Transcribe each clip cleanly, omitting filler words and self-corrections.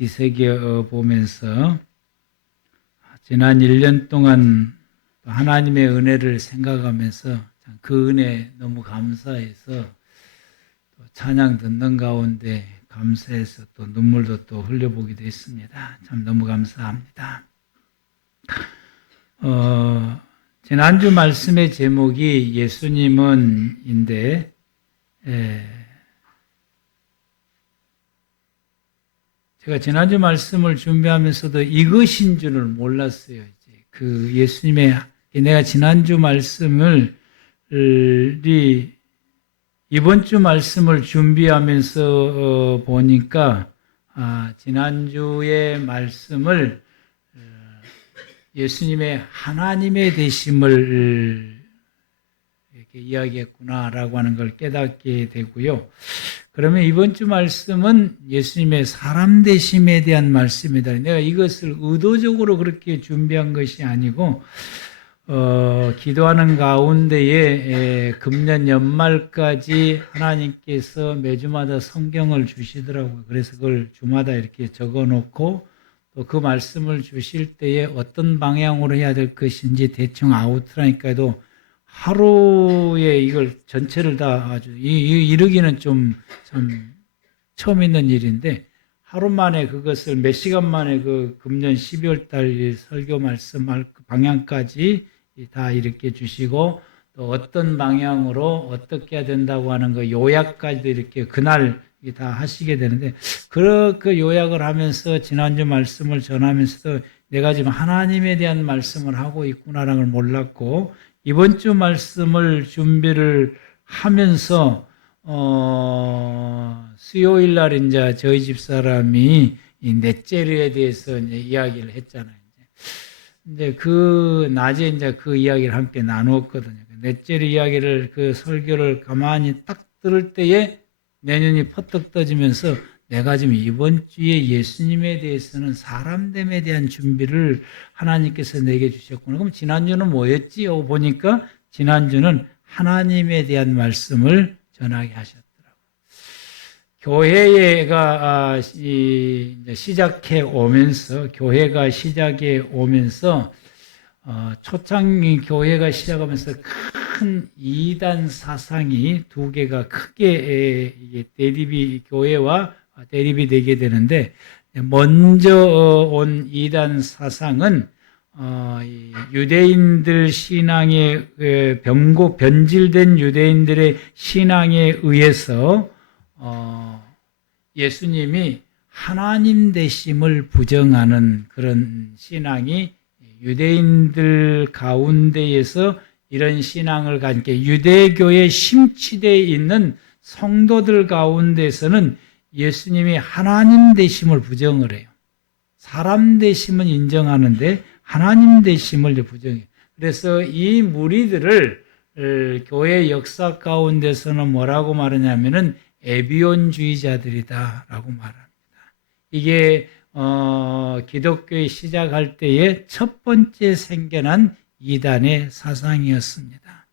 뒤새겨 보면서 지난 1년 동안 하나님의 은혜를 생각하면서 그 은혜 너무 감사해서 또 찬양 듣는 가운데 감사해서 또 눈물도 또 흘려보기도 했습니다. 참 너무 감사합니다. 지난주 말씀의 제목이 예수님은인데 제가 지난주 말씀을 준비하면서도 이것인 줄을 몰랐어요. 그 예수님의 내가 지난주 말씀을 이번 주 말씀을 준비하면서 보니까 지난주의 말씀을 예수님의 하나님의 되심을 이렇게 이야기했구나라고 하는 걸 깨닫게 되고요. 그러면 이번 주 말씀은 예수님의 사람 되심에 대한 말씀이다. 내가 이것을 의도적으로 그렇게 준비한 것이 아니고 기도하는 가운데에 금년 연말까지 하나님께서 매주마다 성경을 주시더라고요. 그래서 그걸 주마다 이렇게 적어놓고 또 그 말씀을 주실 때에 어떤 방향으로 해야 될 것인지 대충 아우트라니까도 하루에 이걸 전체를 다 아주 이르기는 좀 참 처음 있는 일인데 하루 만에 그것을 몇 시간 만에 그 금년 12월 달 설교 말씀할 방향까지 다 이렇게 주시고 또 어떤 방향으로 어떻게 해야 된다고 하는 그 요약까지도 이렇게 그날 다 하시게 되는데 그 요약을 하면서 지난주 말씀을 전하면서도 내가 지금 하나님에 대한 말씀을 하고 있구나라는 걸 몰랐고 이번 주 말씀을 준비를 하면서 수요일 날 이제 저희 집 사람이 이 넷째류에 대해서 이제 이야기를 했잖아요. 이제 그 낮에 이제 그 이야기를 함께 나누었거든요. 넷째류 이야기를 그 설교를 가만히 딱 들을 때에 내년이 퍼뜩 떠지면서 내가 지금 이번 주에 예수님에 대해서는 사람됨에 대한 준비를 하나님께서 내게 주셨구나. 그럼 지난주는 뭐였지요? 보니까 지난주는 하나님에 대한 말씀을 전하게 하셨더라고요. 교회가 시작해 오면서 교회가 시작해 오면서 초창기 교회가 시작하면서 큰 이단 사상이 두 개가 크게 교회와 대립이 되게 되는데 먼저 온 이단 사상은 유대인들 신앙에 변질된 유대인들의 신앙에 의해서 예수님이 하나님 되심을 부정하는 그런 신앙이 유대인들 가운데에서 이런 신앙을 가지고 유대교에 심취되어 있는 성도들 가운데서는 예수님이 하나님 되심을 부정을 해요. 사람 되심은 인정하는데 하나님 되심을 부정해요. 그래서 이 무리들을 교회 역사 가운데서는 뭐라고 말하냐면은 에비온주의자들이다라고 말합니다. 이게 기독교에 시작할 때에 첫 번째 생겨난 이단의 사상이었습니다.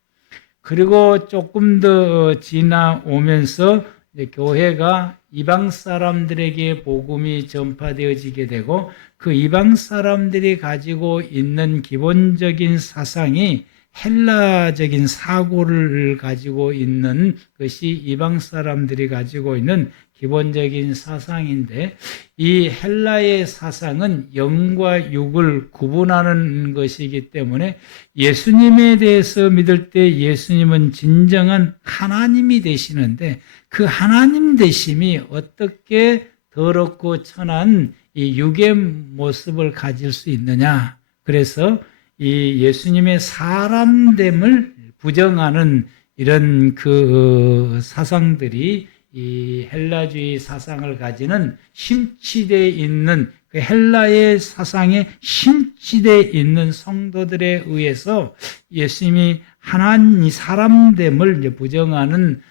그리고 조금 더 지나오면서 교회가 이방 사람들에게 복음이 전파되어지게 되고 그 이방 사람들이 가지고 있는 기본적인 사상이 헬라적인 사고를 가지고 있는 것이 이방 사람들이 가지고 있는 기본적인 사상인데 이 헬라의 사상은 영과 육을 구분하는 것이기 때문에 예수님에 대해서 믿을 때 예수님은 진정한 하나님이 되시는데 그 하나님 되심이 어떻게 더럽고 천한 이 육의 모습을 가질 수 있느냐. 그래서 이 예수님의 사람됨을 부정하는 이런 그 사상들이 이 헬라주의 사상을 가지는 심취되어 있는 그 헬라의 사상에 심취되어 있는 성도들에 의해서 예수님이 하나님 사람됨을 이제 부정하는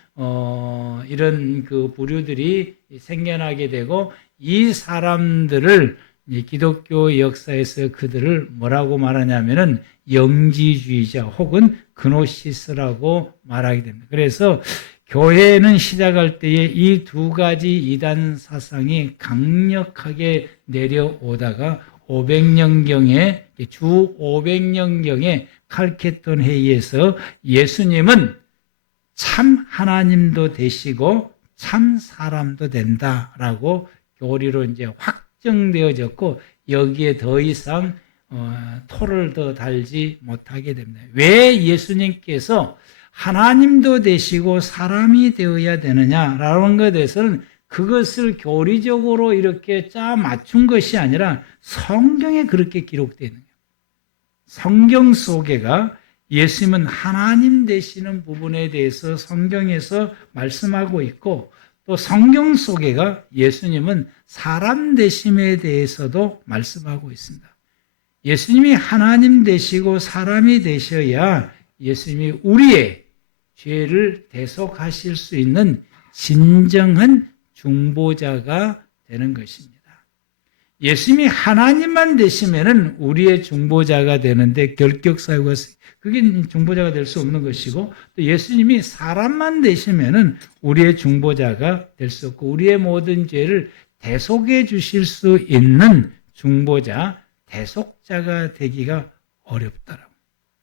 이런 그 부류들이 생겨나게 되고 이 사람들을 기독교 역사에서 그들을 뭐라고 말하냐면은 영지주의자 혹은 그노시스라고 말하게 됩니다. 그래서 교회는 시작할 때에 이 두 가지 이단 사상이 강력하게 내려오다가 500년경에 주 500년경에 칼케톤 회의에서 예수님은 참 하나님도 되시고 참 사람도 된다라고 교리로 이제 확정되어졌고 여기에 더 이상 토를 더 달지 못하게 됩니다. 왜 예수님께서 하나님도 되시고 사람이 되어야 되느냐라는 것에 대해서는 그것을 교리적으로 이렇게 짜 맞춘 것이 아니라 성경에 그렇게 기록되어 있는 거예요. 성경 속에가 예수님은 하나님 되시는 부분에 대해서 성경에서 말씀하고 있고 또 성경 속에가 예수님은 사람 되심에 대해서도 말씀하고 있습니다. 예수님이 하나님 되시고 사람이 되셔야 예수님이 우리의 죄를 대속하실 수 있는 진정한 중보자가 되는 것입니다. 예수님이 하나님만 되시면은 우리의 중보자가 되는데 결격사유가 그게 중보자가 될 수 없는 것이고 또 예수님이 사람만 되시면은 우리의 중보자가 될 수 없고 우리의 모든 죄를 대속해 주실 수 있는 중보자, 대속자가 되기가 어렵더라고요.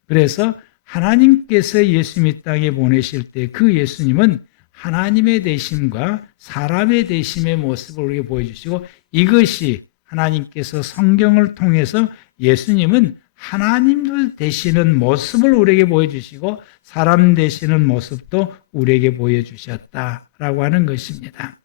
그래서 하나님께서 예수님 이 땅에 보내실 때 그 예수님은 하나님의 되심과 사람의 되심의 모습을 우리에게 보여주시고 이것이 하나님께서 성경을 통해서 예수님은 하나님도 되시는 모습을 우리에게 보여주시고 사람 되시는 모습도 우리에게 보여주셨다라고 하는 것입니다.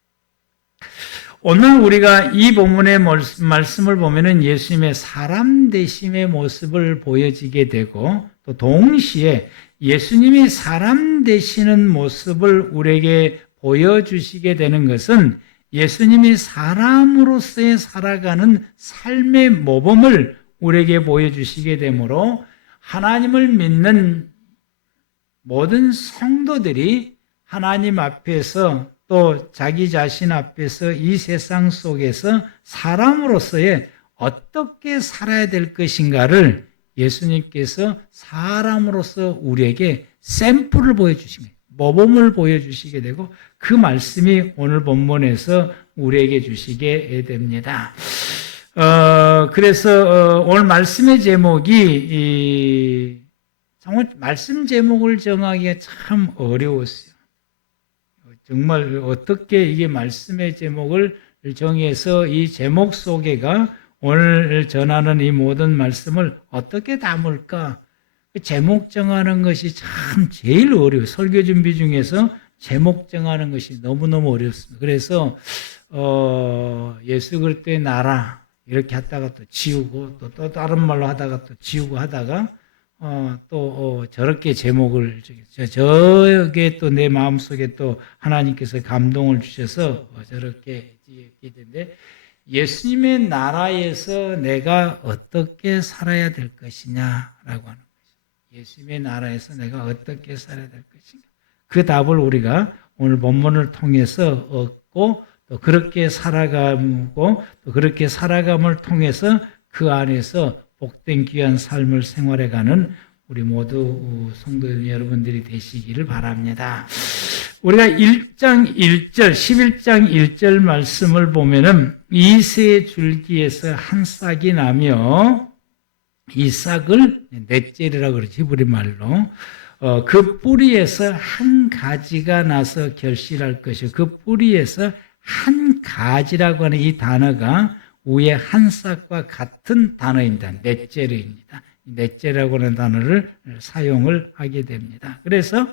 오늘 우리가 이 본문의 말씀을 보면은 예수님의 사람 되심의 모습을 보여지게 되고 또 동시에 예수님이 사람 되시는 모습을 우리에게 보여주시게 되는 것은 예수님이 사람으로서의 살아가는 삶의 모범을 우리에게 보여주시게 되므로 하나님을 믿는 모든 성도들이 하나님 앞에서 또 자기 자신 앞에서 이 세상 속에서 사람으로서의 어떻게 살아야 될 것인가를 예수님께서 사람으로서 우리에게 샘플을 보여주신 거예요. 모범을 보여주시게 되고 그 말씀이 오늘 본문에서 우리에게 주시게 됩니다. 그래서 오늘 말씀의 제목이 정말 말씀 제목을 정하기가 참 어려웠어요. 정말 어떻게 이게 말씀의 제목을 정해서 이 제목 속에가 오늘 전하는 이 모든 말씀을 어떻게 담을까? 제목 정하는 것이 참 제일 어려워요. 설교 준비 중에서 제목 정하는 것이 너무너무 어렵습니다. 그래서 예수 그리스도의 나라 이렇게 하다가 또 지우고 또 다른 말로 하다가 또 지우고 하다가 또 저렇게 제목을 저게 또 내 마음속에 또 하나님께서 감동을 주셔서 저렇게 지었기 때문에 예수님의 나라에서 내가 어떻게 살아야 될 것이냐라고 하는 거죠. 예수님의 나라에서 내가 어떻게 살아야 될 것인가. 그 답을 우리가 오늘 본문을 통해서 얻고 또 그렇게 살아가고 또 그렇게 살아감을 통해서 그 안에서 복된 귀한 삶을 생활해가는 우리 모두 성도 여러분들이 되시기를 바랍니다. 우리가 1장 1절, 11장 1절 말씀을 보면은 이새 줄기에서 한 싹이 나며 이 싹을 넷째리라고 그러지 히브리 말로 그 뿌리에서 한 가지가 나서 결실할 것이요 그 뿌리에서 한 가지라고 하는 이 단어가 위에 한 싹과 같은 단어입니다. 넷째리입니다. 넷째라고 하는 단어를 사용을 하게 됩니다. 그래서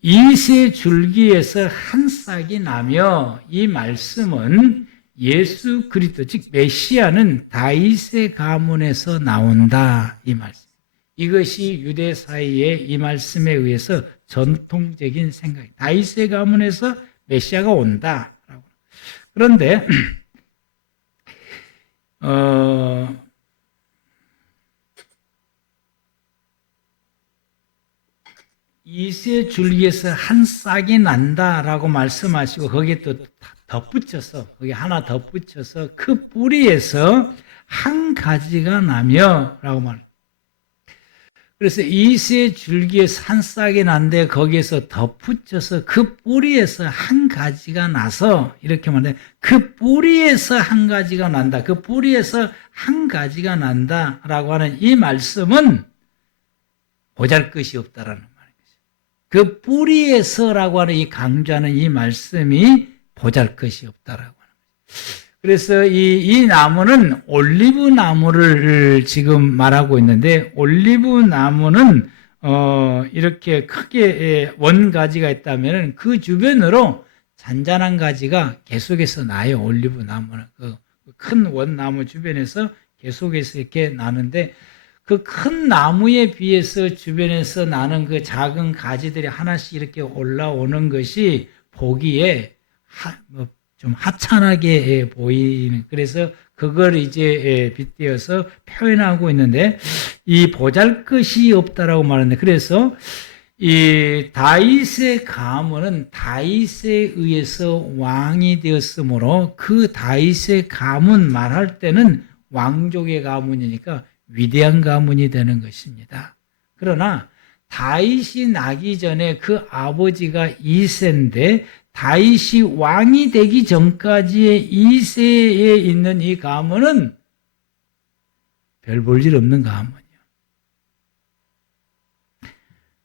이새 줄기에서 한 싹이 나며 이 말씀은 예수 그리스도 즉 메시아는 다윗의 가문에서 나온다 이 말씀. 이것이 유대 사이에 이 말씀에 의해서 전통적인 생각이 다윗의 가문에서 메시아가 온다라고. 그런데 이새 줄기에서 한 싹이 난다라고 말씀하시고 거기에 또 덧붙여서 거기 하나 덧붙여서 그 뿌리에서 한 가지가 나며라고 말. 그래서 이세 줄기에서 한 싹이 난데 거기에서 덧붙여서 그 뿌리에서 한 가지가 나서 이렇게 말해 그 뿌리에서 한 가지가 난다. 그 뿌리에서 한 가지가 난다라고 하는 이 말씀은 보잘것이 없다라는 말이죠. 그 뿌리에서라고 하는 이 강조하는 이 말씀이 보잘것이 없다라고 하는 거죠. 그래서 이 나무는 올리브 나무를 지금 말하고 있는데 올리브 나무는 이렇게 크게 원가지가 있다면 그 주변으로 잔잔한 가지가 계속해서 나요. 올리브 나무는 그 큰 원나무 주변에서 계속해서 이렇게 나는데 그 큰 나무에 비해서 주변에서 나는 그 작은 가지들이 하나씩 이렇게 올라오는 것이 보기에 좀 하찮하게 보이는, 그래서 그걸 이제 빗대어서 표현하고 있는데 이 보잘것이 없다라고 말하는데, 그래서 이 다윗의 가문은 다윗에 의해서 왕이 되었으므로 그 다윗의 가문 말할 때는 왕족의 가문이니까 위대한 가문이 되는 것입니다. 그러나 다윗이 나기 전에 그 아버지가 이새인데 다윗이 왕이 되기 전까지의 이새에 있는 이 가문은 별 볼 일 없는 가문이요.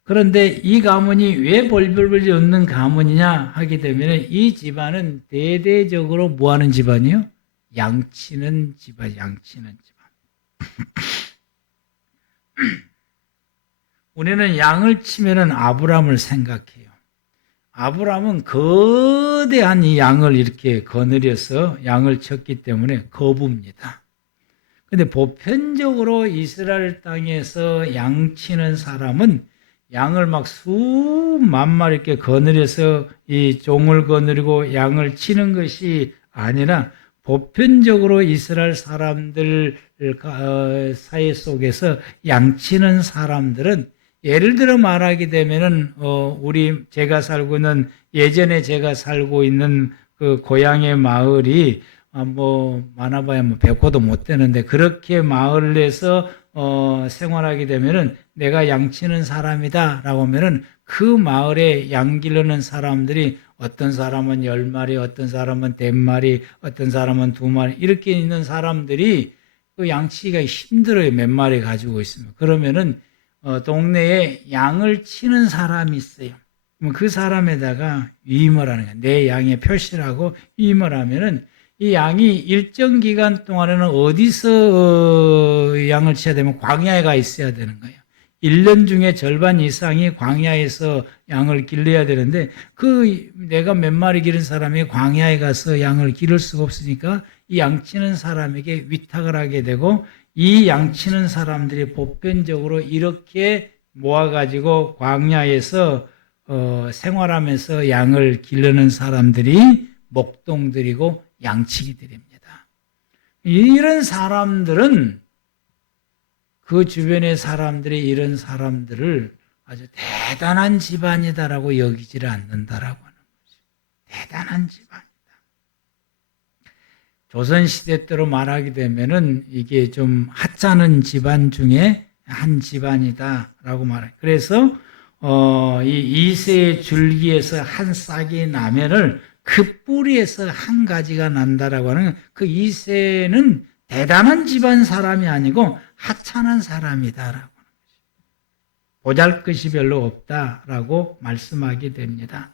그런데 이 가문이 왜 별 볼 일 없는 가문이냐 하게 되면 이 집안은 대대적으로 뭐 하는 집안이요? 양치는 집안, 양치는 집안. 우리는 양을 치면은 아브람을 생각해요. 아브람은 거대한 이 양을 이렇게 거느려서 양을 쳤기 때문에 거부입니다. 근데 보편적으로 이스라엘 땅에서 양치는 사람은 양을 막 수만 마리 이렇게 거느려서 이 종을 거느리고 양을 치는 것이 아니라 보편적으로 이스라엘 사람들 사회 속에서 양치는 사람들은 예를 들어 말하게 되면은 제가 살고 있는 예전에 제가 살고 있는 그 고향의 마을이 뭐 많아봐야 뭐 100호도 못 되는데 그렇게 마을에서 생활하게 되면은 내가 양치는 사람이다라고 하면은 그 마을에 양 기르는 사람들이 어떤 사람은 10마리, 어떤 사람은 100마리, 어떤 사람은 2마리 이렇게 있는 사람들이 그 양치기가 힘들어요. 몇 마리 가지고 있으면. 그러면은 동네에 양을 치는 사람이 있어요. 그럼 그 사람에다가 위임을 하는 거예요. 내 양의 표시라고 위임을 하면은 이 양이 일정 기간 동안에는 어디서 양을 쳐야 되면 광야에 가 있어야 되는 거예요. 1년 중에 절반 이상이 광야에서 양을 길러야 되는데 내가 몇 마리 기른 사람이 광야에 가서 양을 기를 수가 없으니까 이 양치는 사람에게 위탁을 하게 되고 이 양치는 사람들이 보편적으로 이렇게 모아가지고 광야에서 생활하면서 양을 기르는 사람들이 목동들이고 양치기들입니다. 이런 사람들은 그 주변의 사람들이 이런 사람들을 아주 대단한 집안이다라고 여기지를 않는다라고 하는 거죠. 대단한 집안이다. 조선시대 때로 말하게 되면은 이게 좀 하찮은 집안 중에 한 집안이다라고 말해요. 그래서 이 이새의 줄기에서 한 싹이 나면은 그 뿌리에서 한 가지가 난다라고 하는 그 이새는 대단한 집안 사람이 아니고 하찮은 사람이다라고 하는 거죠. 보잘것이 별로 없다라고 말씀하게 됩니다.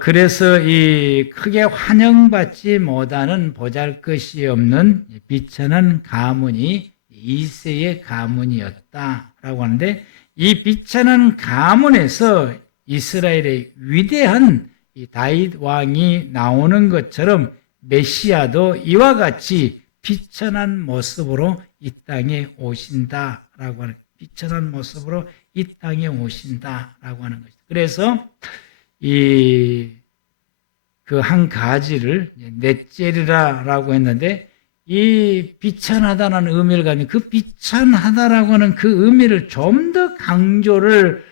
그래서 이 크게 환영받지 못하는 보잘것이 없는 비천한 가문이 이새의 가문이었다라고 하는데 이 비천한 가문에서 이스라엘의 위대한 이 다윗 왕이 나오는 것처럼 메시아도 이와 같이 비천한 모습으로 이 땅에 오신다라고 하는, 비천한 모습으로 이 땅에 오신다라고 하는 것이죠. 그래서 그 한 가지를 넷째리라라고 했는데 이 비천하다는 의미를 가지고 그 비천하다라고 하는 그 의미를 좀 더 강조를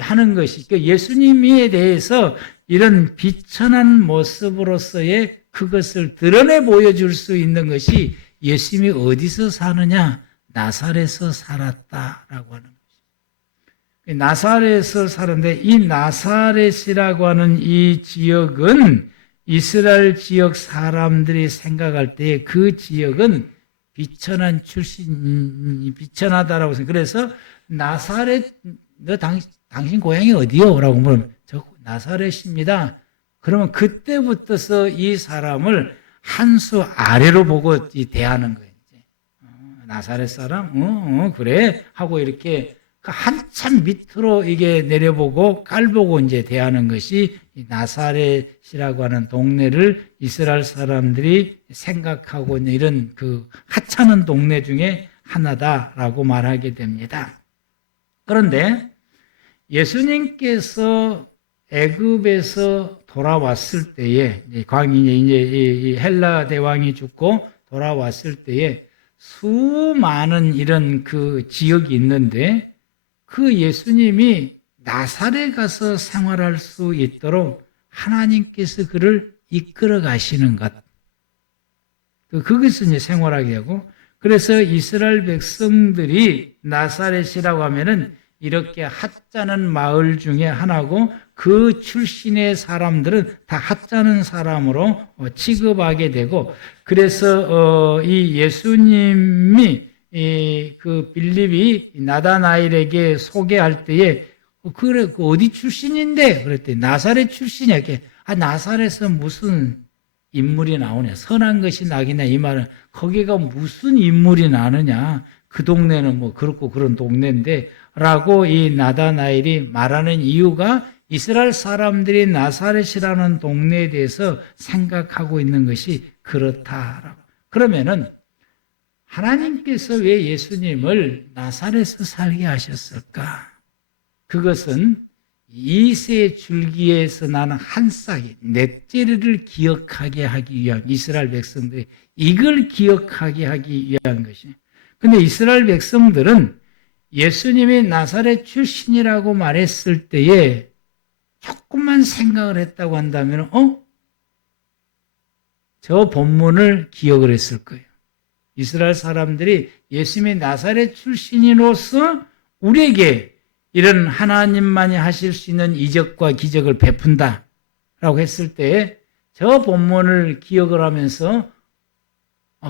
하는 것이 예수님에 대해서 이런 비천한 모습으로서의 그것을 드러내 보여줄 수 있는 것이 예수님이 어디서 사느냐? 나사렛에서 살았다라고 하는 것입니다. 나사렛에서 살았는데 이 나사렛이라고 하는 이 지역은 이스라엘 지역 사람들이 생각할 때 그 지역은 비천한 비천하다라고 생각해요. 그래서 나사렛, 너 당신 고향이 어디요? 라고 물으면 저 나사렛입니다. 그러면 그때부터서 이 사람을 한 수 아래로 보고 대하는 거예요. 나사렛 사람? 그래? 하고 이렇게 한참 밑으로 이게 내려보고 깔보고 이제 대하는 것이 나사렛이라고 하는 동네를 이스라엘 사람들이 생각하고 있는 이런 그 하찮은 동네 중에 하나다라고 말하게 됩니다. 그런데 예수님께서 애굽에서 돌아왔을 때에 이제 헬라 대왕이 죽고 돌아왔을 때에 수많은 이런 그 지역이 있는데 그 예수님이 나사렛에 가서 생활할 수 있도록 하나님께서 그를 이끌어 가시는 것. 거기서 이제 생활하게 하고, 그래서 이스라엘 백성들이 나사렛이라고 하면은 이렇게 하찮은 마을 중에 하나고 그 출신의 사람들은 다 하찮은 사람으로 취급하게 되고, 그래서 이 예수님이 그 빌립이 나다나엘에게 소개할 때에 그래 그 어디 출신인데 그랬더니 나사렛 출신이야. 나사렛은 무슨 인물이 나오냐, 선한 것이 나기나, 이 말은 거기가 무슨 인물이 나느냐, 그 동네는 뭐 그렇고 그런 동네인데 라고 이 나다나엘이 말하는 이유가 이스라엘 사람들이 나사렛이라는 동네에 대해서 생각하고 있는 것이 그렇다라고. 그러면은 하나님께서 왜 예수님을 나사렛에서 살게 하셨을까? 그것은 이세 줄기에서 나는 한 싹이 넷째를 기억하게 하기 위한, 이스라엘 백성들이 이걸 기억하게 하기 위한 것이에요. 근데 이스라엘 백성들은 예수님이 나사렛 출신이라고 말했을 때에 조금만 생각을 했다고 한다면 저 본문을 기억을 했을 거예요. 이스라엘 사람들이 예수님이 나사렛 출신으로서 우리에게 이런 하나님만이 하실 수 있는 이적과 기적을 베푼다라고 했을 때 저 본문을 기억을 하면서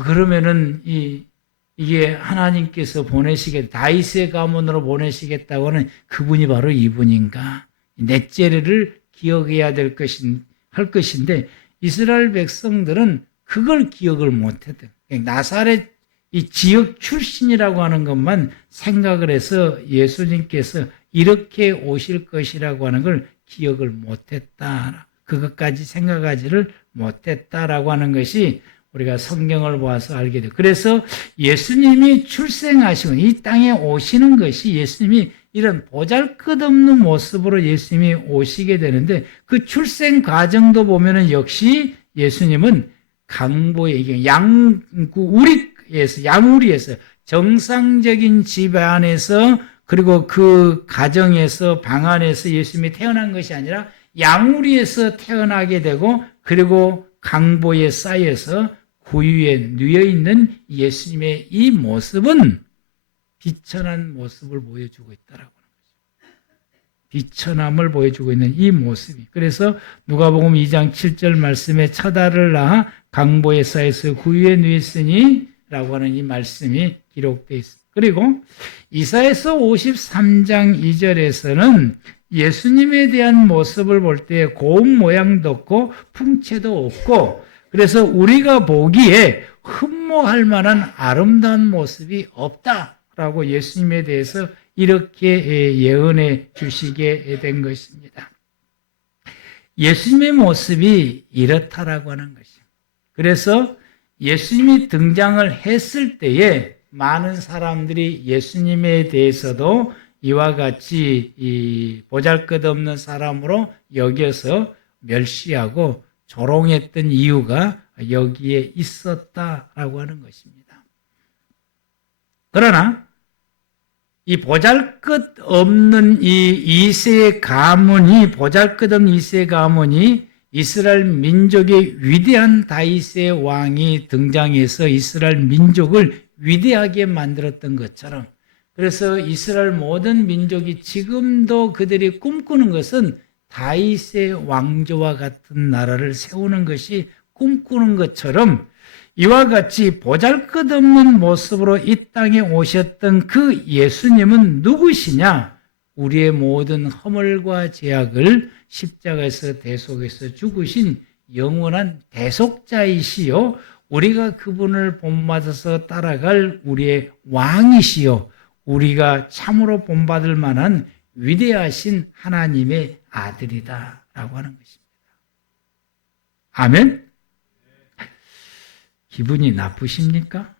그러면은 이게 하나님께서 다윗의 가문으로 보내시겠다고 하는 그분이 바로 이분인가? 넷째를 기억해야 할 것인데 이스라엘 백성들은 그걸 기억을 못했대요. 나사렛 이 지역 출신이라고 하는 것만 생각을 해서 예수님께서 이렇게 오실 것이라고 하는 걸 기억을 못했다. 그것까지 생각하지를 못했다라고 하는 것이 우리가 성경을 보아서 알게 돼요. 그래서 예수님이 출생하시고 이 땅에 오시는 것이 예수님이 이런 보잘것없는 모습으로 예수님이 오시게 되는데 그 출생 과정도 보면은 역시 예수님은 강보에 양우리에서 정상적인 집안에서 그리고 그 가정에서 방 안에서 예수님이 태어난 것이 아니라 양우리에서 태어나게 되고 그리고 강보에 쌓여서 구유에 누워 있는 예수님의 이 모습은 비천한 모습을 보여주고 있다라고 하는 거죠. 비천함을 보여주고 있는 이 모습이. 그래서 누가복음 2장 7절 말씀에 처다를 낳아 강보에 쌓여서 구유에 누웠으니 라고 하는 이 말씀이 기록되어 있습니다. 그리고 이사야서 53장 2절에서는 예수님에 대한 모습을 볼 때 고운 모양도 없고 풍채도 없고 그래서 우리가 보기에 흠모할 만한 아름다운 모습이 없다라고 예수님에 대해서 이렇게 예언해 주시게 된 것입니다. 예수님의 모습이 이렇다라고 하는 것이죠. 그래서 예수님이 등장을 했을 때에 많은 사람들이 예수님에 대해서도 이와 같이 이 보잘것없는 사람으로 여겨서 멸시하고 조롱했던 이유가 여기에 있었다라고 하는 것입니다. 그러나 이 보잘것없는 이 이세 가문이 보잘것없는 이세 가문이 이스라엘 민족의 위대한 다윗의 왕이 등장해서 이스라엘 민족을 위대하게 만들었던 것처럼, 그래서 이스라엘 모든 민족이 지금도 그들이 꿈꾸는 것은 다윗의 왕조와 같은 나라를 세우는 것이 꿈꾸는 것처럼, 이와 같이 보잘것없는 모습으로 이 땅에 오셨던 그 예수님은 누구시냐? 우리의 모든 허물과 죄악을 십자가에서 대속해서 죽으신 영원한 대속자이시요, 우리가 그분을 본받아서 따라갈 우리의 왕이시요, 우리가 참으로 본받을 만한 위대하신 하나님의 아들이다 라고 하는 것입니다. 아멘? 기분이 나쁘십니까?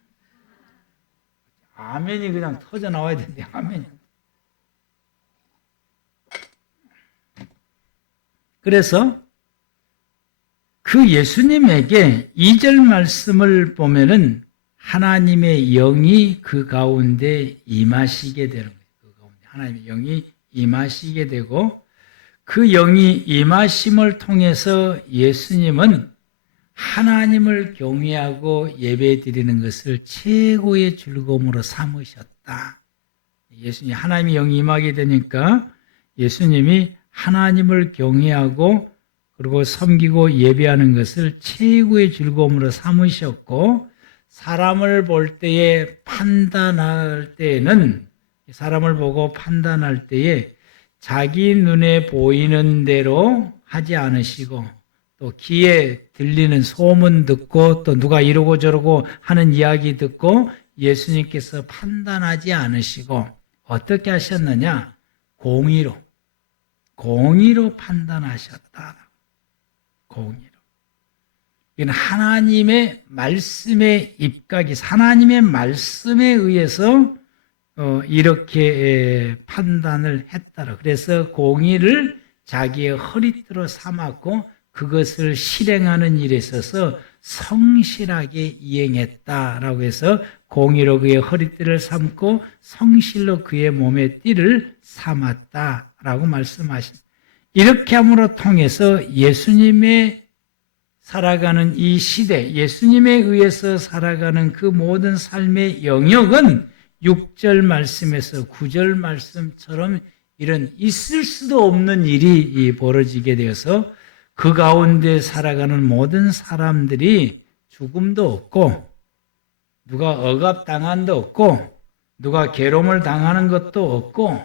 아멘이 그냥 터져 나와야 되는데 아멘이. 그래서 그 예수님에게 2절 말씀을 보면은 하나님의 영이 그 가운데 임하시게 되는 거예요. 그 가운데 하나님의 영이 임하시게 되고, 그 영이 임하심을 통해서 예수님은 하나님을 경외하고 예배드리는 것을 최고의 즐거움으로 삼으셨다. 예수님, 하나님의 영이 임하게 되니까 예수님이 하나님을 경외하고 그리고 섬기고 예배하는 것을 최고의 즐거움으로 삼으셨고, 사람을 볼 때에 판단할 때에는, 사람을 보고 판단할 때에 자기 눈에 보이는 대로 하지 않으시고, 또 귀에 들리는 소문 듣고 또 누가 이러고 저러고 하는 이야기 듣고 예수님께서 판단하지 않으시고 어떻게 하셨느냐? 공의로 판단하셨다. 공의로. 이건 하나님의 말씀의 입각이, 하나님의 말씀에 의해서 이렇게 판단을 했다라. 그래서 공의를 자기의 허리띠로 삼았고 그것을 실행하는 일에 있어서 성실하게 이행했다라고 해서 공의로 그의 허리띠를 삼고 성실로 그의 몸의 띠를 삼았다라고 말씀하십니다. 이렇게 함으로 통해서 예수님의 살아가는 이 시대, 예수님에 의해서 살아가는 그 모든 삶의 영역은 6절 말씀에서 9절 말씀처럼 이런 있을 수도 없는 일이 벌어지게 되어서 그 가운데 살아가는 모든 사람들이 죽음도 없고 누가 억압당한도 없고 누가 괴로움을 당하는 것도 없고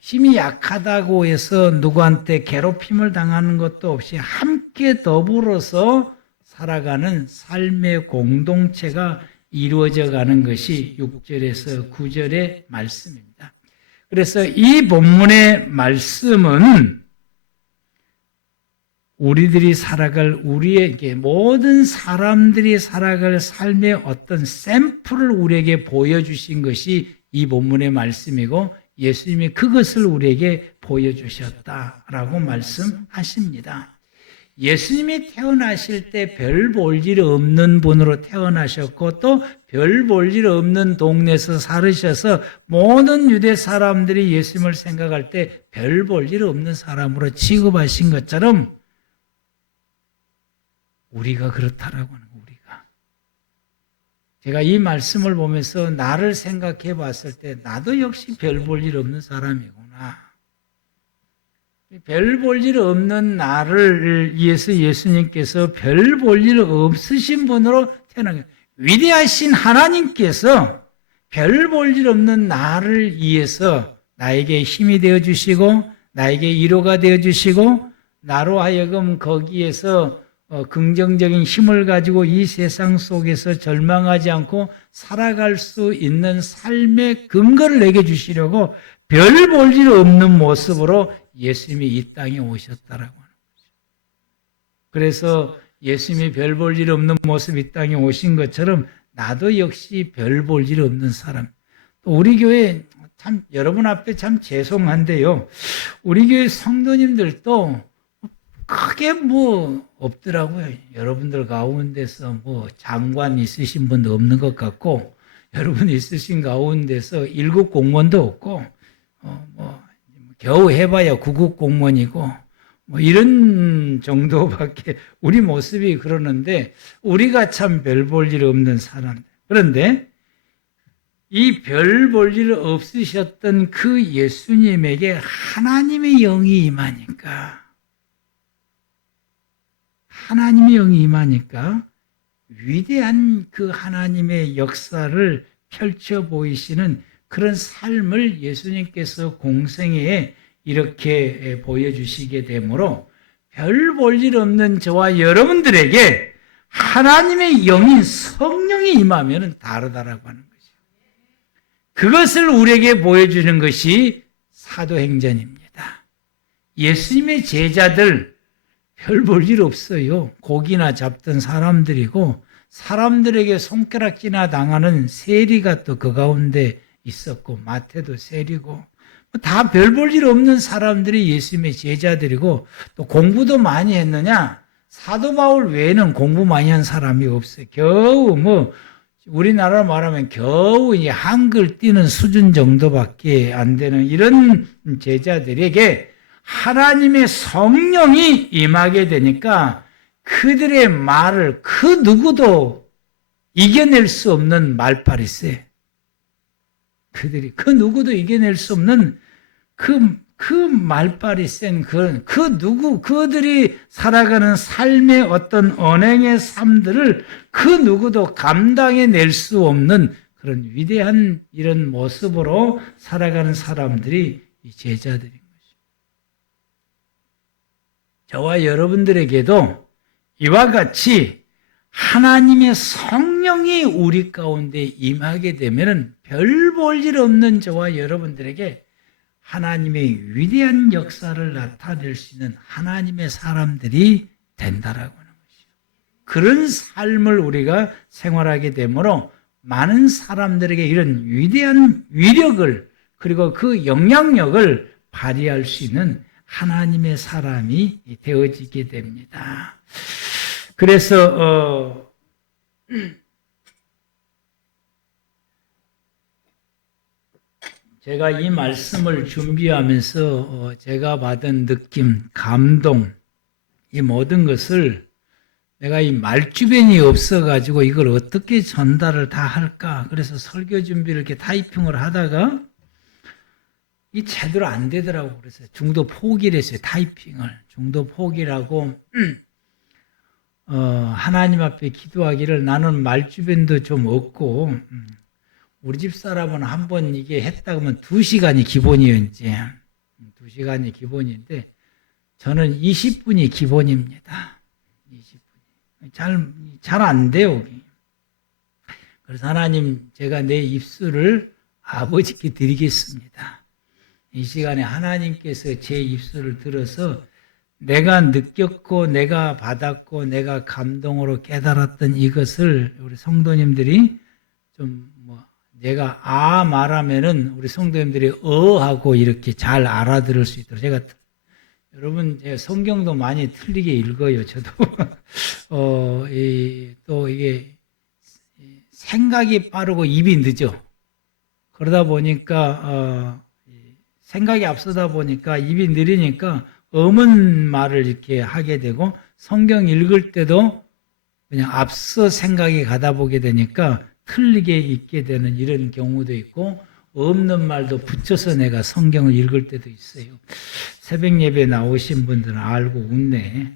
힘이 약하다고 해서 누구한테 괴롭힘을 당하는 것도 없이 함께 더불어서 살아가는 삶의 공동체가 이루어져 가는 것이 6절에서 9절의 말씀입니다. 그래서 이 본문의 말씀은 우리들이 살아갈, 우리에게 모든 사람들이 살아갈 삶의 어떤 샘플을 우리에게 보여주신 것이 이 본문의 말씀이고 예수님이 그것을 우리에게 보여주셨다라고 말씀하십니다. 예수님이 태어나실 때 별 볼 일 없는 분으로 태어나셨고 또 별 볼 일 없는 동네에서 살으셔서 모든 유대 사람들이 예수님을 생각할 때 별 볼 일 없는 사람으로 취급하신 것처럼 우리가 그렇다라고 하는 거예요. 우리가. 제가 이 말씀을 보면서 나를 생각해 봤을 때 나도 역시 별 볼 일 없는 사람이구나. 별 볼 일 없는 나를 위해서 예수님께서 별 볼 일 없으신 분으로 태어난 거예요. 위대하신 하나님께서 별 볼 일 없는 나를 위해서 나에게 힘이 되어주시고 나에게 위로가 되어주시고 나로 하여금 거기에서 긍정적인 힘을 가지고 이 세상 속에서 절망하지 않고 살아갈 수 있는 삶의 근거를 내게 주시려고 별 볼 일 없는 모습으로 예수님이 이 땅에 오셨다라고 하는 거죠. 그래서 예수님이 별 볼 일 없는 모습 이 땅에 오신 것처럼 나도 역시 별 볼 일 없는 사람. 또 우리 교회 참 여러분 앞에 참 죄송한데요. 우리 교회 성도님들도 크게 뭐 없더라고요. 여러분들 가운데서 뭐 장관 있으신 분도 없는 것 같고 여러분 있으신 가운데서 1급 공무원도 없고 뭐 겨우 해봐야 9급 공무원이고 뭐 이런 정도밖에 우리 모습이 그러는데 우리가 참 별 볼 일 없는 사람. 그런데 이 별 볼 일 없으셨던 그 예수님에게 하나님의 영이 임하니까 하나님의 영이 임하니까 위대한 그 하나님의 역사를 펼쳐 보이시는 그런 삶을 예수님께서 공생애에 이렇게 보여주시게 되므로 별 볼 일 없는 저와 여러분들에게 하나님의 영인 성령이 임하면 다르다라고 하는 거죠. 그것을 우리에게 보여주는 것이 사도행전입니다. 예수님의 제자들 별 볼 일 없어요. 고기나 잡던 사람들이고 사람들에게 손가락질이나 당하는 세리가 또 그 가운데 있었고 마태도 세리고 다 별 볼 일 없는 사람들이 예수님의 제자들이고 또 공부도 많이 했느냐? 사도 바울 외에는 공부 많이 한 사람이 없어요. 겨우 우리나라로 말하면 겨우 이제 한글 띄는 수준 정도밖에 안 되는 이런 제자들에게 하나님의 성령이 임하게 되니까 그들의 말을 그 누구도 이겨낼 수 없는 말빨이 있어요. 그들이 그 누구도 이겨낼 수 없는 그 말빨이 센 그들이 살아가는 삶의 어떤 언행의 삶들을 그 누구도 감당해낼 수 없는 그런 위대한 이런 모습으로 살아가는 사람들이 이 제자들인 것입니다. 저와 여러분들에게도 이와 같이 하나님의 성령이 우리 가운데 임하게 되면 별 볼 일 없는 저와 여러분들에게 하나님의 위대한 역사를 나타낼 수 있는 하나님의 사람들이 된다라고 하는 것이죠. 그런 삶을 우리가 생활하게 되므로 많은 사람들에게 이런 위대한 위력을 그리고 그 영향력을 발휘할 수 있는 하나님의 사람이 되어지게 됩니다. 그래서 제가 이 말씀을 준비하면서 제가 받은 느낌, 감동, 이 모든 것을 내가 이 말주변이 없어가지고 이걸 어떻게 전달을 다 할까? 그래서 설교 준비를 이렇게 타이핑을 하다가 이 제대로 안 되더라고. 그래서 중도 포기를 했어요. 타이핑을. 중도 포기라고 하나님 앞에 기도하기를 나는 말주변도 좀 없고 우리 집 사람은 한번 이게 했다 그러면 2시간이 기본이에요, 이제. 2시간이 기본인데, 저는 20분이 기본입니다. 20분이. 잘 안 돼요. 그래서 하나님, 제가 내 입술을 아버지께 드리겠습니다. 이 시간에 하나님께서 제 입술을 들어서 내가 느꼈고, 내가 받았고, 내가 감동으로 깨달았던 이것을 우리 성도님들이 좀 내가 말하면은 우리 성도님들이 하고 이렇게 잘 알아들을 수 있도록 제가 제가 성경도 많이 틀리게 읽어요. 저도 또 이게 생각이 빠르고 입이 늦어. 그러다 보니까 생각이 앞서다 보니까 입이 느리니까 엄은 말을 이렇게 하게 되고 성경 읽을 때도 그냥 앞서 생각이 가다 보게 되니까 틀리게 읽게 되는 이런 경우도 있고 없는 말도 붙여서 내가 성경을 읽을 때도 있어요. 새벽 예배 나오신 분들은 알고 웃네.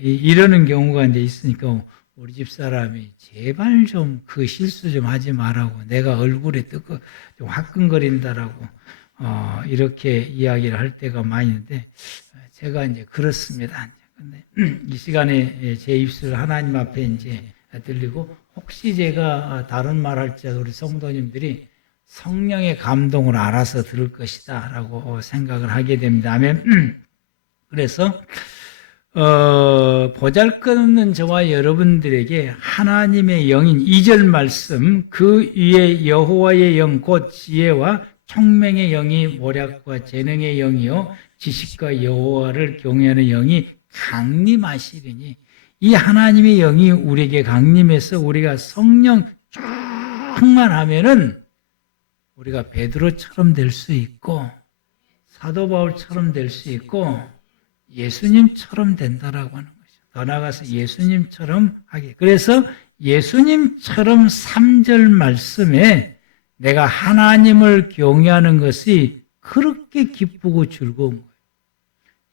이러는 경우가 이제 있으니까 우리 집 사람이 제발 좀 그 실수 좀 하지 말라고 내가 얼굴에 뜨거 좀 화끈거린다라고 이렇게 이야기를 할 때가 많이 있는데 제가 이제 그렇습니다. 근데 이 시간에 제 입술 하나님 앞에 이제 들리고 혹시 제가 다른 말 할지 우리 성도님들이 성령의 감동을 알아서 들을 것이다 라고 생각을 하게 됩니다. 아멘. 그래서 보잘것없는 저와 여러분들에게 하나님의 영인 2절 말씀 그 위에 여호와의 영 곧 지혜와 총명의 영이 모략과 재능의 영이요 지식과 여호와를 경외하는 영이 강림하시리니 이 하나님의 영이 우리에게 강림해서 우리가 성령 충만하면은 우리가 베드로처럼 될 수 있고 사도 바울처럼 될 수 있고 예수님처럼 된다라고 하는 것이죠. 더 나아가서 예수님처럼 하게. 그래서 예수님처럼 3절 말씀에 내가 하나님을 경외하는 것이 그렇게 기쁘고 즐거운 거예요.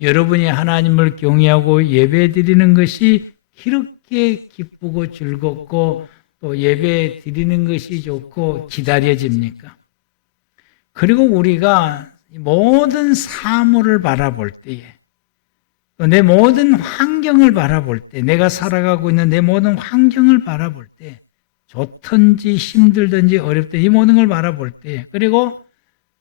여러분이 하나님을 경외하고 예배 드리는 것이 그렇게 기쁘고 즐겁고 또 예배 드리는 것이 좋고 기다려집니까? 그리고 우리가 모든 사물을 바라볼 때에 내 모든 환경을 바라볼 때 내가 살아가고 있는 내 모든 환경을 바라볼 때 좋든지 힘들든지 어렵든지 이 모든 걸 바라볼 때 그리고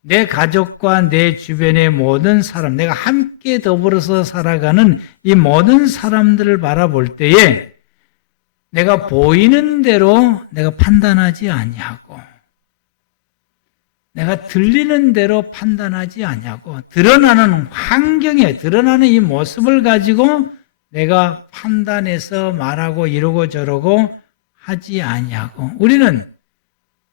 내 가족과 내 주변의 모든 사람 내가 함께 더불어서 살아가는 이 모든 사람들을 바라볼 때에 내가 보이는 대로 내가 판단하지 아니하고 내가 들리는 대로 판단하지 아니하고 드러나는 환경에 드러나는 이 모습을 가지고 내가 판단해서 말하고 이러고 저러고 하지 아니하고 우리는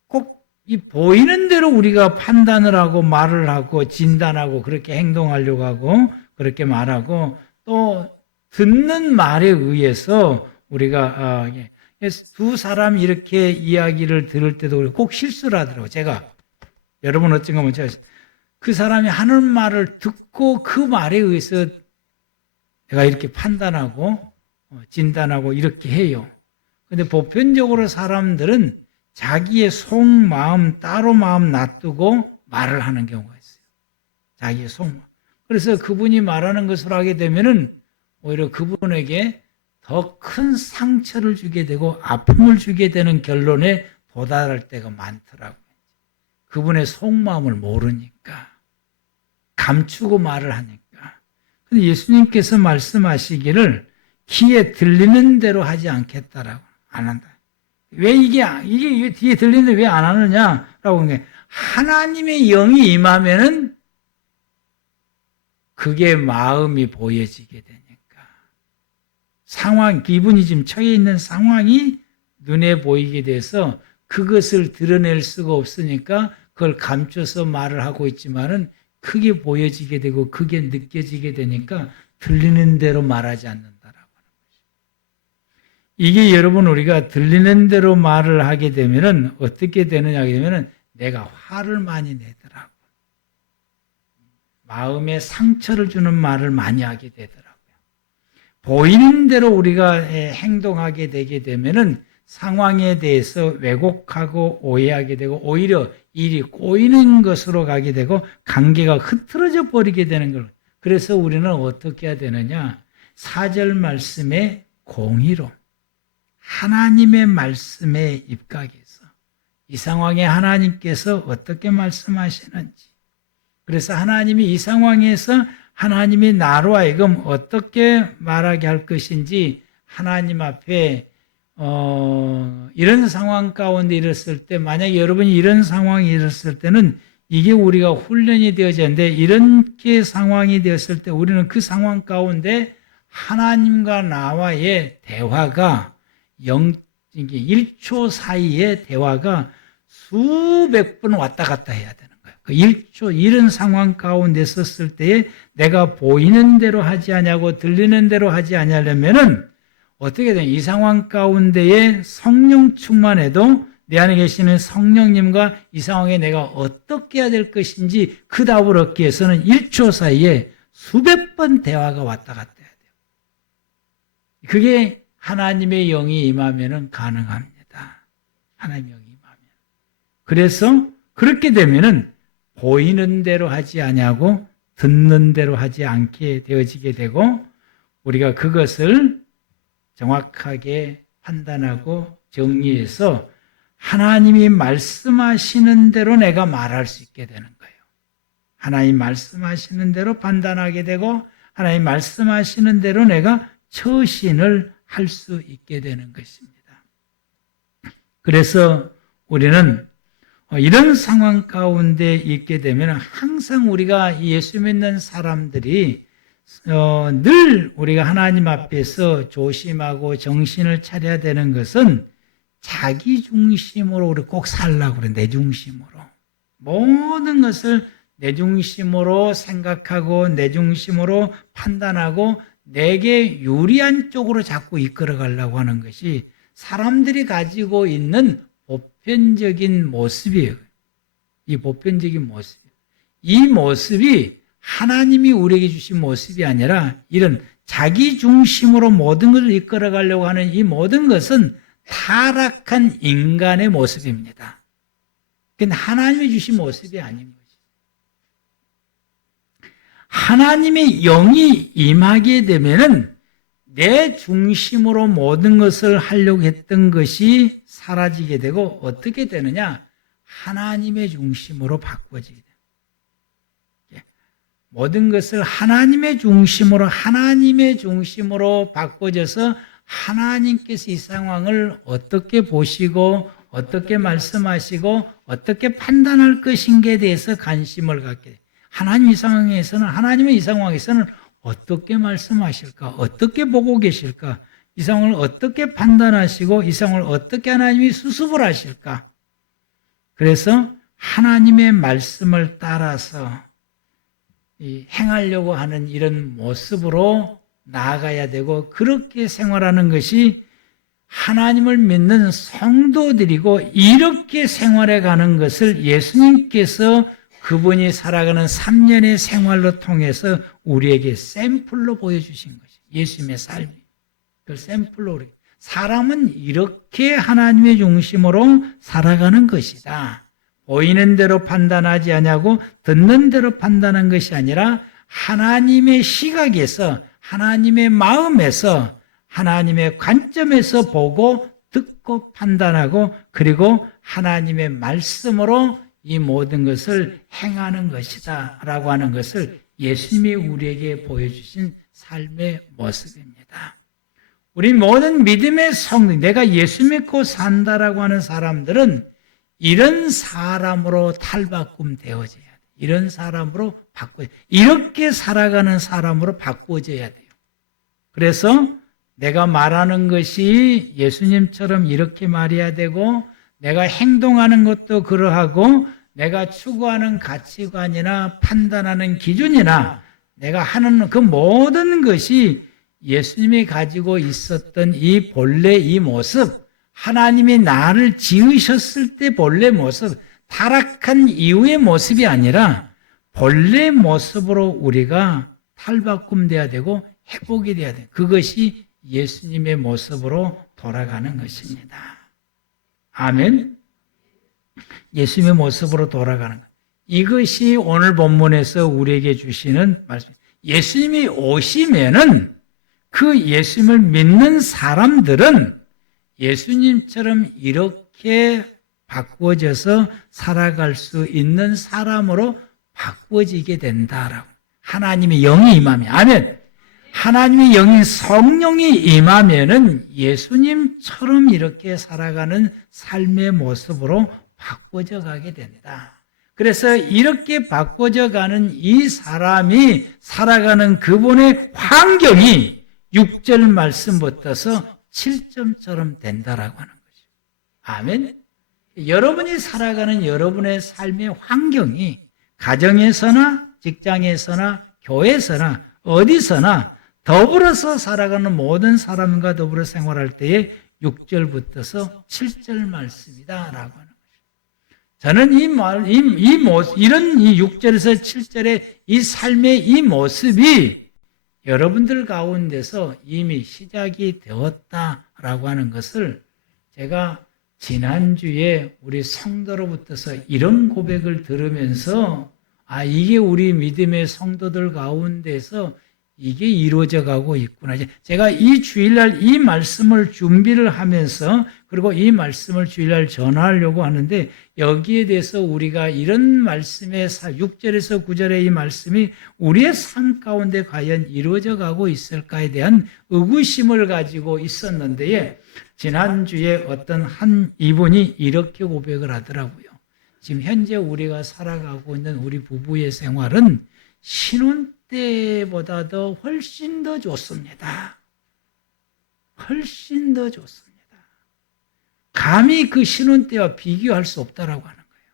꼭 이 보이는 대로 우리가 판단을 하고 말을 하고 진단하고 그렇게 행동하려고 하고 그렇게 말하고 또 듣는 말에 의해서 우리가 두 사람이 이렇게 이야기를 들을 때도 꼭 실수를 하더라고요. 제가 여러분 어쩐가 보면 그 사람이 하는 말을 듣고 그 말에 의해서 내가 이렇게 판단하고 진단하고 이렇게 해요. 근데 보편적으로 사람들은 자기의 속마음 따로 마음 놔두고 말을 하는 경우가 있어요. 자기의 속마음. 그래서 그분이 말하는 것을 하게 되면은 오히려 그분에게 더 큰 상처를 주게 되고 아픔을 주게 되는 결론에 도달할 때가 많더라고요. 그분의 속마음을 모르니까 감추고 말을 하니까. 근데 예수님께서 말씀하시기를 귀에 들리는 대로 하지 않겠다라고 안 한다. 왜 이게 뒤에 들리는데 왜 안 하느냐라고 하는 게 하나님의 영이 임하면은 그게 마음이 보여지게 되니까 상황, 기분이 지금 처해 있는 상황이 눈에 보이게 돼서 그것을 드러낼 수가 없으니까 그걸 감춰서 말을 하고 있지만은 크게 보여지게 되고 크게 느껴지게 되니까 들리는 대로 말하지 않는다라고 하는 것이죠. 이게 여러분 우리가 들리는 대로 말을 하게 되면은 어떻게 되느냐 하면은 내가 화를 많이 내더라고. 마음에 상처를 주는 말을 많이 하게 되더라고요. 보이는 대로 우리가 행동하게 되게 되면은 상황에 대해서 왜곡하고 오해하게 되고 오히려 일이 꼬이는 것으로 가게 되고 관계가 흐트러져 버리게 되는 걸. 그래서 우리는 어떻게 해야 되느냐? 4절 말씀에 공의로 하나님의 말씀에 입각해서 이 상황에 하나님께서 어떻게 말씀하시는지 그래서 하나님이 이 상황에서 하나님이 나로 하여금 어떻게 말하게 할 것인지 하나님 앞에 이런 상황 가운데 이랬을 때 만약에 여러분이 이런 상황이 일었을 때는 이게 우리가 훈련이 되어졌는데 이렇게 상황이 되었을 때 우리는 그 상황 가운데 하나님과 나와의 대화가 1초 사이의 대화가 수백 번 왔다 갔다 해야 되는 거예요. 그 1초 이런 상황 가운데 섰을 때에 내가 보이는 대로 하지 않냐고 들리는 대로 하지 않냐면은 어떻게 되냐? 이 상황 가운데에 성령 충만해도 내 안에 계시는 성령님과 이 상황에 내가 어떻게 해야 될 것인지 그 답을 얻기 위해서는 1초 사이에 수백 번 대화가 왔다 갔다 해야 돼요. 그게 하나님의 영이 임하면 가능합니다. 하나님의 영이 임하면. 그래서 그렇게 되면은 보이는 대로 하지 아니하고 듣는 대로 하지 않게 되어지게 되고 우리가 그것을 정확하게 판단하고 정리해서 하나님이 말씀하시는 대로 내가 말할 수 있게 되는 거예요. 하나님 말씀하시는 대로 판단하게 되고 하나님 말씀하시는 대로 내가 처신을 할 수 있게 되는 것입니다. 그래서 우리는 이런 상황 가운데 있게 되면 항상 우리가 예수 믿는 사람들이 늘 우리가 하나님 앞에서 조심하고 정신을 차려야 되는 것은 자기 중심으로 우리 꼭 살라고 그래. 내 중심으로. 모든 것을 내 중심으로 생각하고 내 중심으로 판단하고 내게 유리한 쪽으로 자꾸 이끌어 가려고 하는 것이 사람들이 가지고 있는 보편적인 모습이에요. 이 보편적인 모습. 이 모습이 하나님이 우리에게 주신 모습이 아니라 이런 자기 중심으로 모든 것을 이끌어 가려고 하는 이 모든 것은 타락한 인간의 모습입니다. 그건 하나님이 주신 모습이 아닌 거죠. 하나님의 영이 임하게 되면은 내 중심으로 모든 것을 하려고 했던 것이 사라지게 되고 어떻게 되느냐? 하나님의 중심으로 바꿔지게 돼요. 모든 것을 하나님의 중심으로 바꿔져서 하나님께서 이 상황을 어떻게 보시고 어떻게 말씀하시고 어떻게 판단할 것인가에 대해서 관심을 갖게 돼요. 하나님의 이 상황에서는 어떻게 말씀하실까? 어떻게 보고 계실까? 이 상황을 어떻게 판단하시고 이 상황을 어떻게 하나님이 수습을 하실까? 그래서 하나님의 말씀을 따라서 행하려고 하는 이런 모습으로 나아가야 되고 그렇게 생활하는 것이 하나님을 믿는 성도들이고 이렇게 생활해 가는 것을 예수님께서 그분이 살아가는 3년의 생활로 통해서 우리에게 샘플로 보여주신 것이 예수님의 삶이. 그걸 샘플로 우리 사람은 이렇게 하나님의 중심으로 살아가는 것이다. 보이는 대로 판단하지 아니하고 듣는 대로 판단한 것이 아니라 하나님의 시각에서 하나님의 마음에서 하나님의 관점에서 보고 듣고 판단하고 그리고 하나님의 말씀으로 이 모든 것을 행하는 것이다 라고 하는 것을 예수님이 우리에게 보여주신 삶의 모습입니다. 우리 모든 믿음의 성도, 내가 예수 믿고 산다라고 하는 사람들은 이런 사람으로 탈바꿈 되어져야 돼요. 이런 사람으로 이렇게 살아가는 사람으로 바꾸어져야 돼요. 그래서 내가 말하는 것이 예수님처럼 이렇게 말해야 되고 내가 행동하는 것도 그러하고 내가 추구하는 가치관이나 판단하는 기준이나 내가 하는 그 모든 것이 예수님이 가지고 있었던 이 본래 이 모습, 하나님이 나를 지으셨을 때 본래 모습, 타락한 이후의 모습이 아니라 본래 모습으로 우리가 탈바꿈돼야 되고 회복이 돼야 돼요. 그것이 예수님의 모습으로 돌아가는 것입니다. 아멘. 예수님의 모습으로 돌아가는 것. 이것이 오늘 본문에서 우리에게 주시는 말씀. 예수님이 오시면은 그 예수님을 믿는 사람들은 예수님처럼 이렇게 바꾸어져서 살아갈 수 있는 사람으로 바꾸어지게 된다라고. 하나님의 영이 임하면. 아멘. 하나님의 영이 성령이 임하면은 예수님처럼 이렇게 살아가는 삶의 모습으로 바꿔져 가게 됩니다. 그래서 이렇게 바꿔져 가는 이 사람이 살아가는 그분의 환경이 6절 말씀부터서 7점처럼 된다라고 하는 거죠. 아멘. 여러분이 살아가는 여러분의 삶의 환경이 가정에서나 직장에서나 교회에서나 어디서나 더불어서 살아가는 모든 사람과 더불어 생활할 때에 6절부터서 7절 말씀이다라고 하는 거죠. 저는 이런 이 6절에서 7절의 이 삶의 이 모습이 여러분들 가운데서 이미 시작이 되었다라고 하는 것을 제가 지난주에 우리 성도로부터서 이런 고백을 들으면서 이게 우리 믿음의 성도들 가운데서 이게 이루어져 가고 있구나. 제가 이 주일날 이 말씀을 준비를 하면서 그리고 이 말씀을 주일날 전하려고 하는데 여기에 대해서 우리가 이런 말씀의 6절에서 9절의 이 말씀이 우리의 삶 가운데 과연 이루어져 가고 있을까에 대한 의구심을 가지고 있었는데 지난주에 어떤 한 이분이 이렇게 고백을 하더라고요. 지금 현재 우리가 살아가고 있는 우리 부부의 생활은 신혼 때보다도 훨씬 더 좋습니다. 훨씬 더 좋습니다. 감히 그 신혼 때와 비교할 수 없다라고 하는 거예요.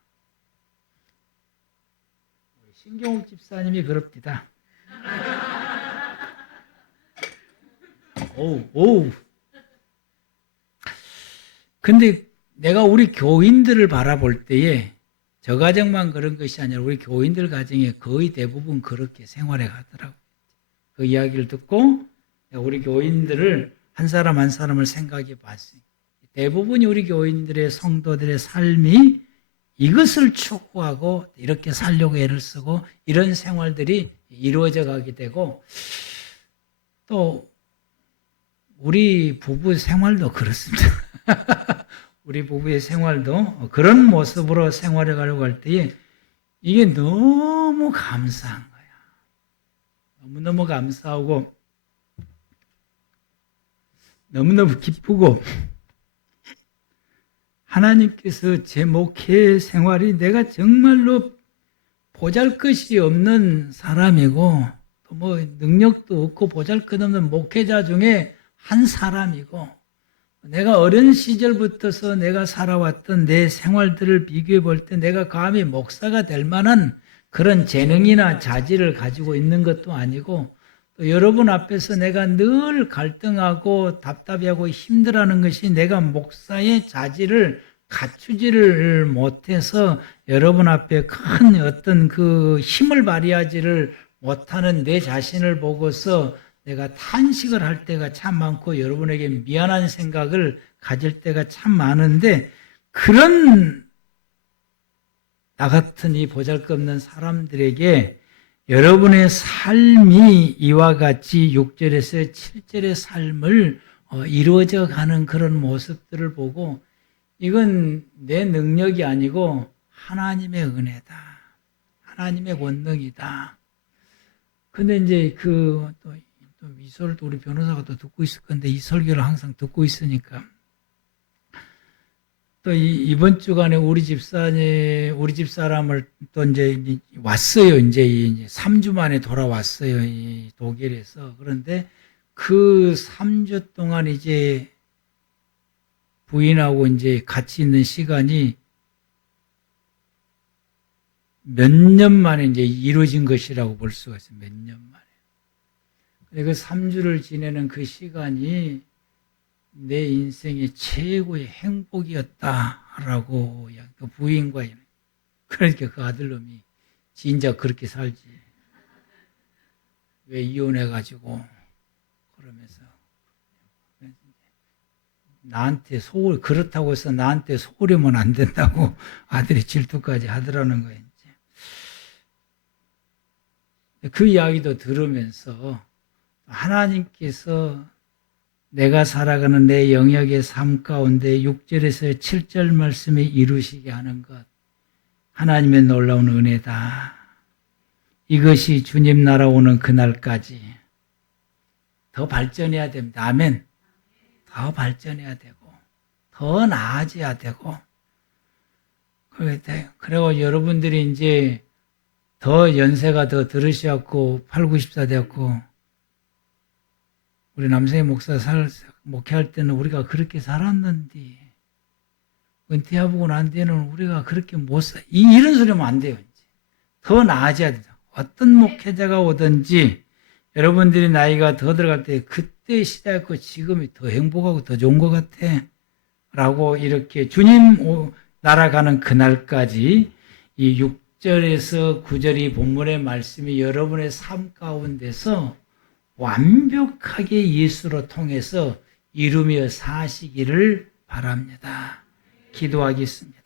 신경욱 집사님이 그럽니다. 오우. 근데 내가 우리 교인들을 바라볼 때에 저 가정만 그런 것이 아니라 우리 교인들 가정에 거의 대부분 그렇게 생활해 가더라고요. 그 이야기를 듣고 우리 교인들을 한 사람 한 사람을 생각해 봤어요. 대부분이 우리 교인들의 성도들의 삶이 이것을 추구하고 이렇게 살려고 애를 쓰고 이런 생활들이 이루어져 가게 되고 또 우리 부부 생활도 그렇습니다. 우리 부부의 생활도 그런 모습으로 생활해 가려고 할 때에 이게 너무 감사한 거야. 너무너무 감사하고 너무너무 기쁘고 하나님께서 제 목회 생활이 내가 정말로 보잘것이 없는 사람이고 또 뭐 능력도 없고 보잘것없는 목회자 중에 한 사람이고 내가 어린 시절부터서 내가 살아왔던 내 생활들을 비교해 볼 때 내가 감히 목사가 될 만한 그런 재능이나 자질을 가지고 있는 것도 아니고 또 여러분 앞에서 내가 늘 갈등하고 답답해하고 힘들어하는 것이 내가 목사의 자질을 갖추지를 못해서 여러분 앞에 큰 어떤 그 힘을 발휘하지를 못하는 내 자신을 보고서 내가 탄식을 할 때가 참 많고 여러분에게 미안한 생각을 가질 때가 참 많은데 그런 나 같은 이 보잘것없는 사람들에게 여러분의 삶이 이와 같이 6절에서 7절의 삶을 이루어져 가는 그런 모습들을 보고 이건 내 능력이 아니고 하나님의 은혜다. 하나님의 권능이다. 근데 이제 또 이설을 또 우리 변호사가 또 듣고 있을 건데 이 설교를 항상 듣고 있으니까 또 이번 주간에 우리 집사람을 또 이제 왔어요. 이제 3주 만에 돌아왔어요. 이 독일에서. 그런데 그 3주 동안 이제 부인하고 이제 같이 있는 시간이 몇 년 만에 이제 이루어진 것이라고 볼 수가 있어요. 몇 년 만에. 그 3주를 지내는 그 시간이 내 인생의 최고의 행복이었다라고 그 부인과 그러니까 그 아들놈이 진짜 그렇게 살지 왜 이혼해가지고 그러면서 나한테 그렇다고 해서 나한테 속으려면 안 된다고 아들이 질투까지 하더라는 거예요. 이제. 그 이야기도 들으면서 하나님께서 내가 살아가는 내 영역의 삶 가운데 6절에서 7절 말씀에 이루시게 하는 것 하나님의 놀라운 은혜다. 이것이 주님 나라 오는 그날까지 더 발전해야 됩니다. 아멘. 더 발전해야 되고 더 나아져야 되고 그리고 여러분들이 이제 더 연세가 더 들으셨고 8, 90사 되었고 우리 남성의 목사 목회할 때는 우리가 그렇게 살았는데 은퇴하고 난 뒤에는 우리가 그렇게 못 이런 소리 하면 안 돼요. 이제. 더 나아져야 돼요. 어떤 목회자가 오든지 여러분들이 나이가 더 들어갈 때 그때 시작했고 지금이 더 행복하고 더 좋은 것 같아 라고 이렇게 주님 날아가는 그날까지 이 6절에서 9절이 본문의 말씀이 여러분의 삶 가운데서 완벽하게 예수로 통해서 이루며 사시기를 바랍니다. 기도하겠습니다.